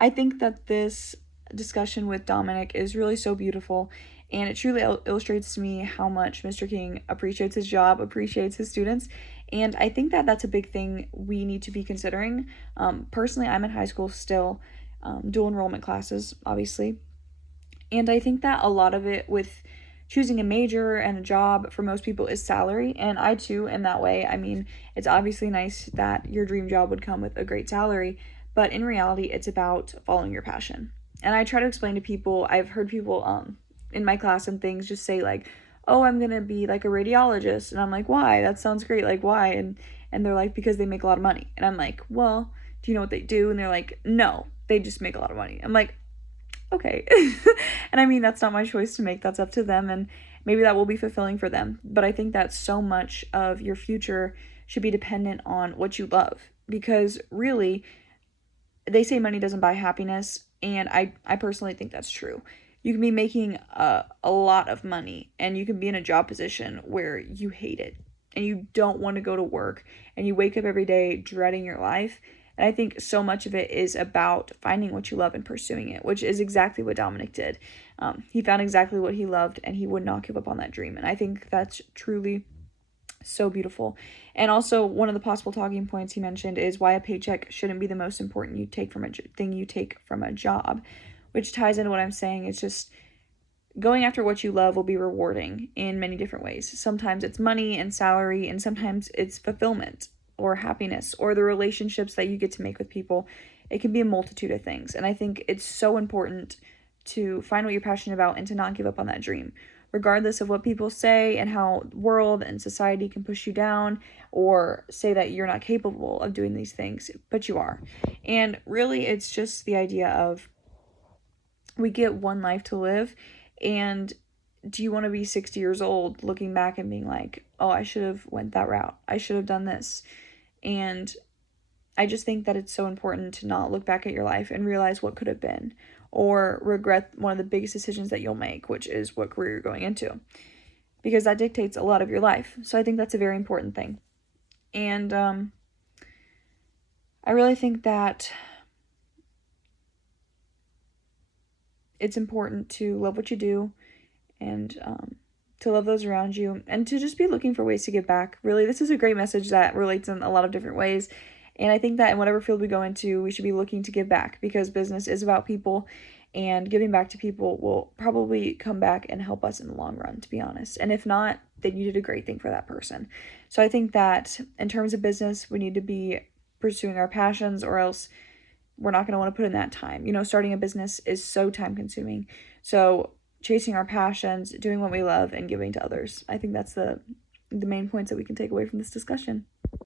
I think that this discussion with Dominic is really so beautiful, and it truly illustrates to me how much Mr. King appreciates his job, appreciates his students, and I think that that's a big thing we need to be considering. Personally, I'm in high school still, dual enrollment classes, obviously, and I think that a lot of it with choosing a major and a job for most people is salary. And I too am that way. I mean, it's obviously nice that your dream job would come with a great salary, but in reality, it's about following your passion. And I try to explain to people, I've heard people in my class and things just say like, "Oh, I'm going to be like a radiologist." And I'm like, "Why? That sounds great. Like, why?" And they're like, "Because they make a lot of money." And I'm like, "Well, do you know what they do?" And they're like, "No, they just make a lot of money." I'm like, okay. And I mean, that's not my choice to make, that's up to them, and maybe that will be fulfilling for them. But I think that so much of your future should be dependent on what you love, because really, they say money doesn't buy happiness, and I personally think that's true. You can be making a lot of money, and you can be in a job position where you hate it and you don't want to go to work, and you wake up every day dreading your life. And I think so much of it is about finding what you love and pursuing it, which is exactly what Dominic did. He found exactly what he loved, and he would not give up on that dream. And I think that's truly so beautiful. And also, one of the possible talking points he mentioned is why a paycheck shouldn't be the most important thing you take from a job, which ties into what I'm saying. It's just going after what you love will be rewarding in many different ways. Sometimes it's money and salary, and sometimes it's fulfillment or happiness or the relationships that you get to make with people. It can be a multitude of things. And I think it's so important to find what you're passionate about and to not give up on that dream, regardless of what people say and how the world and society can push you down or say that you're not capable of doing these things, but you are. And really, it's just the idea of we get one life to live, and do you want to be 60 years old looking back and being like, oh, I should have went that route, I should have done this? And I just think that it's so important to not look back at your life and realize what could have been, or regret one of the biggest decisions that you'll make, which is what career you're going into, because that dictates a lot of your life. So I think that's a very important thing. And I really think that it's important to love what you do, and to love those around you, and to just be looking for ways to give back. Really, this is a great message that relates in a lot of different ways. And I think that in whatever field we go into, we should be looking to give back, because business is about people, and giving back to people will probably come back and help us in the long run, to be honest. And if not, then you did a great thing for that person. So I think that in terms of business, we need to be pursuing our passions, or else we're not going to want to put in that time. You know, starting a business is so time consuming. So chasing our passions, doing what we love, and giving to others. I think that's the main points that we can take away from this discussion.